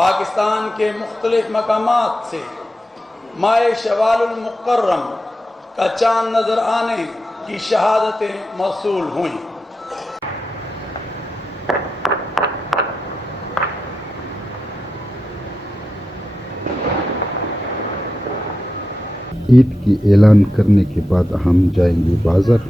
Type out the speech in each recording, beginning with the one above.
पाकिस्तान के मुख्तलिफ मकामात से माह शवालुल मुकर्रम का चाँद नज़र आने की शहादतें मौसूल हुईं। ईद की ऐलान करने के बाद हम जाएंगे बाज़ार।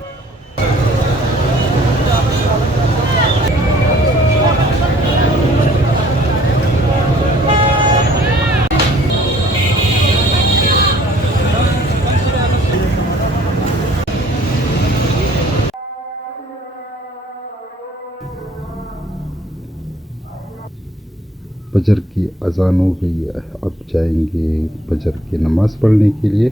फजर की अज़ान हो गई है, अब जाएंगे फजर की नमाज़ पढ़ने के लिए।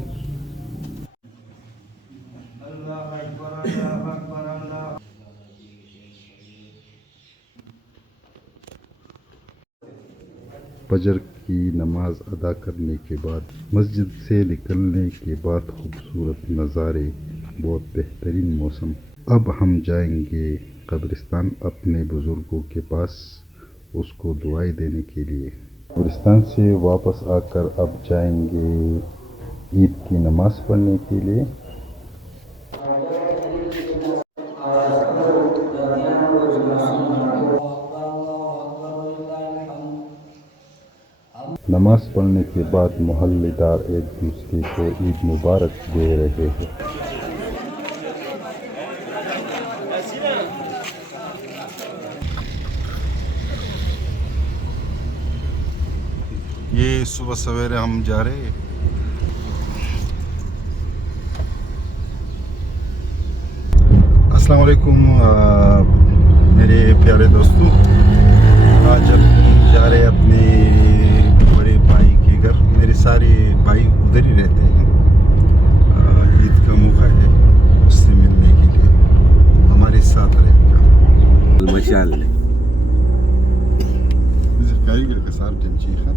फजर की नमाज अदा करने के बाद मस्जिद से निकलने के बाद खूबसूरत नज़ारे, बहुत बेहतरीन मौसम। अब हम जाएंगे कब्रिस्तान अपने बुज़ुर्गों के पास, उसको दुआएं देने के लिए। कब्रिस्तान से वापस आकर अब जाएंगे ईद की नमाज़ पढ़ने के लिए। नमाज पढ़ने के बाद मोहल्लेदार एक दूसरे को ईद मुबारक दे रहे हैं। ये सुबह सवेरे हम जा रहे हैं। अस्सलाम वालेकुम मेरे प्यारे दोस्तों, आज हम जा रहे हैं अपने बड़े भाई के घर। मेरे सारे भाई उधर ही रहते हैं। ईद का मौका है उससे मिलने के लिए, हमारे साथ रहेगा। मशाल कारीगर के साथ जमचीखा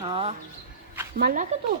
हाँ मल्ला तो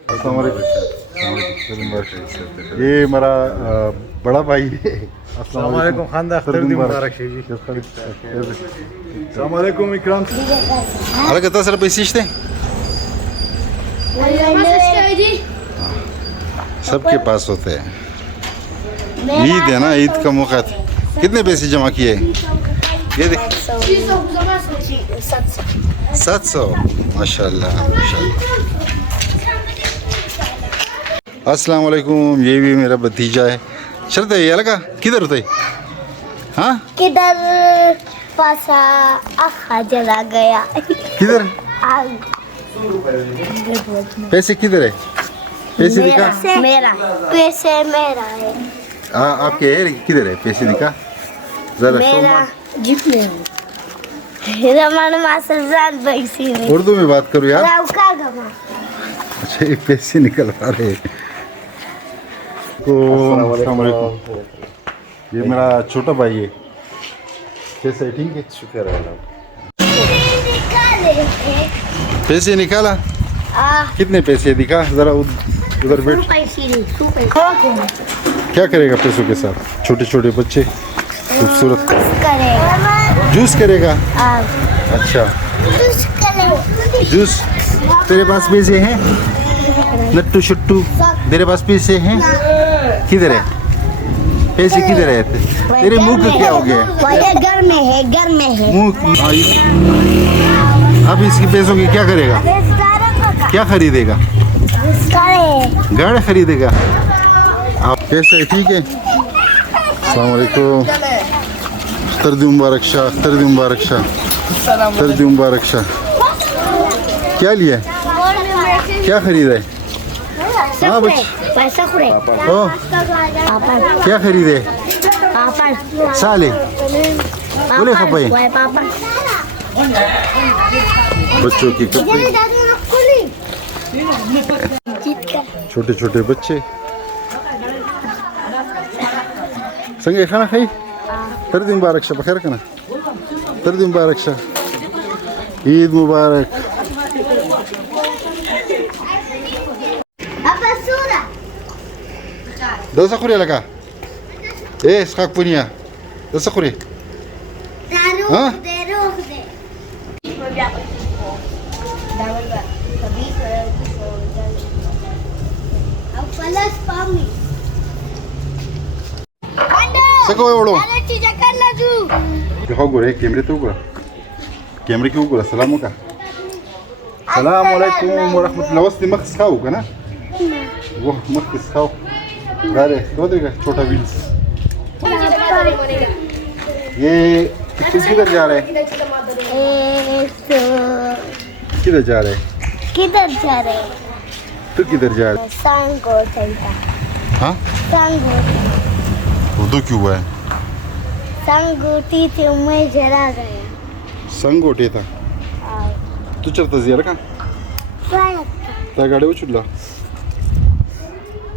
अस्सलाम वालेकुम। ये हमारा बड़ा भाई है। अस्सलाम वालेकुम खानदान, अख्तर दी मुबारक है जी। अस्सलाम वालेकुम इकराम। अरे कितना सर पैसे इश्ते सबके पास होते हैं। ईद है ना, ईद का मौका था। कितने पैसे जमा किए? ये देख 700 माशाल्लाह माशाल्लाह। अस्सलाम वालेकुम, ये भी मेरा भतीजा है। चलते ये लगा किधर होते? हाँ किधर पासा आखा जला गया। किधर पैसे किधर है? पैसे दिखा। मेरा पैसे मेरा है। आपके है किधर है? पैसे दिखा जरा। मेरा जिप में रमन मासरजान पैसे में। उर्दू में बात करो यार। राउका गमा। अच्छा ये पैसे निकल आ रहे हैं। अस्सलाम वालेकुम। ये मेरा छोटा भाई है। कैसे है? ठीक है, शुक्र है। पैसे निकाला? कितने पैसे दिखा जरा, उधर बैठ। क्या करेगा पैसों के साथ? छोटे छोटे बच्चे खूबसूरत करेगा। जूस करेगा। अच्छा जूस। तेरे पास पैसे हैं? नट्टू शुट्टू तेरे पास पैसे हैं? किधर है पैसे? किधर है तेरे? मुंह का क्या हो गया? घर में है, घर में है। मुंह अब इसके पैसों की क्या करेगा? क्या खरीदेगा? गाड़ी खरीदेगा। आप कैसे है? ठीक है। अस्सलाम वालेकुम। अख्तर दी मुबारक शाह, अख्तर दी मुबारक शाह, अख्तर दी मुबारक शाह। क्या लिया है? क्या खरीदा है? हाँ बच पैसा खुरे ओ क्या खरीदे? पापड़ साले बोले खपाई पापड़ बच्चों की कपड़े छोटे छोटे बच्चे संगे खाना खाई तरदी मुबारक शाह बखैर कना तरदी मुबारक शाह ईद मुबारक Dosa kuri laka. Skak punya. Dosa kuri. Hah? Sako euro. Kau gure kamera tu gura. Kamera kau gura. Assalamualaikum. Assalamualaikum warahmatullahi wabarakatuh. Max kau kan? Wah, max kau. गारे दो देगा छोटा व्हील्स ये किधर जा रहे हैं किधर जा रहे हैं तू किधर जा रहे सांगो चलता हाँ सांगो उर्दू क्यों हुआ है संगोटी थी मैं जरा गया संगोटे था तू चलता जिया रखा क्या गाड़ी वो चुल्ला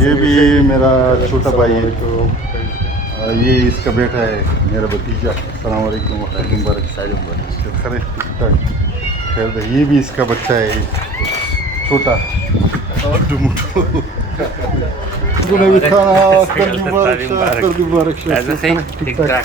ये भी मेरा छोटा भाई है तो ये इसका बेटा है मेरा भतीजा अस्सलाम वालेकुम मुबारक शेख खैर ठीक ठाक खैर ये भी इसका बच्चा है छोटा गुना भी खाना कर मुबारक ऐसे ही ठीक ठाक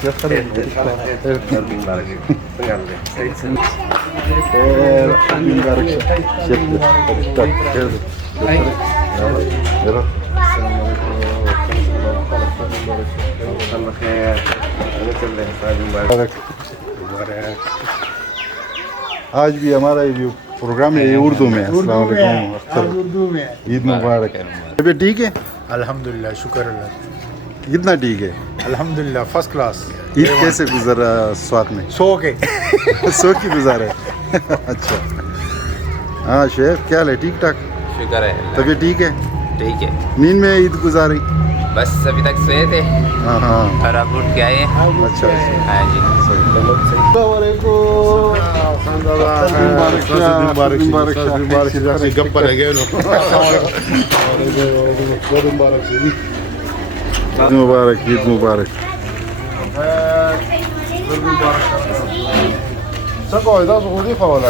आज भी हमारा ये प्रोग्राम है ये उर्दू में अस्सलाम वालेकुम उर्दू में ईद मुबारक है ठीक है अल्हम्दुलिल्लाह शुक्र अल्लाह कितना ठीक है अल्हम्दुलिल्लाह फर्स्ट क्लास ईद कैसे गुजरा स्वाद में 100 के 100 की गुजारा है अच्छा हाँ शेख क्या हाल है ठीक ठाक शुक्र है तबीयत ठीक है ठीक है नींद में ईद गुजारी बस अभी तक सोए थे हाँ हाँ और अब उठ के आए अच्छा हाँ जी मुबारक ईद मुबारक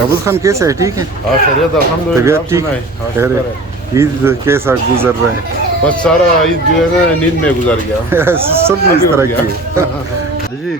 अबुल खान कैसा है ठीक है तबीयत ठीक है ईद कैसा गुजर रहा है बस सारा ईद जो है ना नींद में गुजर गया सब इस तरह की जी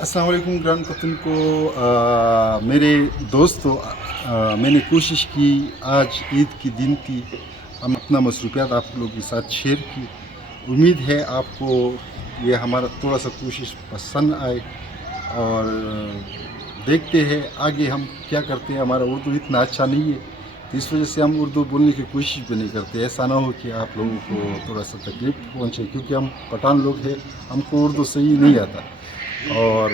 अस्सलाम वालेकुम ग्रांड पतन को मेरे दोस्तों, मैंने कोशिश की, आज ईद की दिन थी, हम अपना मसरूफियात आप लोगों के साथ शेयर की। उम्मीद है आपको ये हमारा थोड़ा सा कोशिश पसंद आए और देखते हैं आगे हम क्या करते हैं। हमारा उर्दू इतना अच्छा नहीं है तो इस वजह से हम उर्दू बोलने की कोशिश भी नहीं करते। ऐसा ना हो कि आप लोगों को थोड़ा सा तकलीफ पहुँचे, क्योंकि हम पठान लोग हैं, हमको उर्दू सही नहीं आता और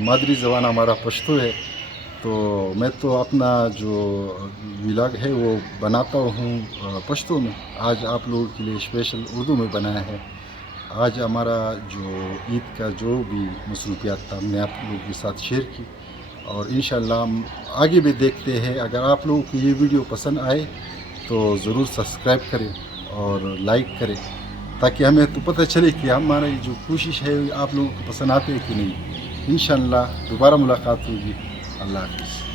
मादरी ज़बान हमारा पश्तो है। तो मैं तो अपना जो व्लॉग है वो बनाता हूँ पश्तो में। आज आप लोगों के लिए स्पेशल उर्दू में बनाया है। आज हमारा जो ईद का जो भी मसरूफियात था हमने आप लोगों के साथ शेयर की और इंशाल्लाह हम आगे भी देखते हैं। अगर आप लोगों को ये वीडियो पसंद आए तो ज़रूर सब्सक्राइब करें और लाइक करें, ताकि हमें तो पता चले कि हमारी जो कोशिश है आप लोगों को पसंद आते है कि नहीं। इंशाल्लाह दोबारा मुलाकात होगी। अल्लाह हाफ़िज़।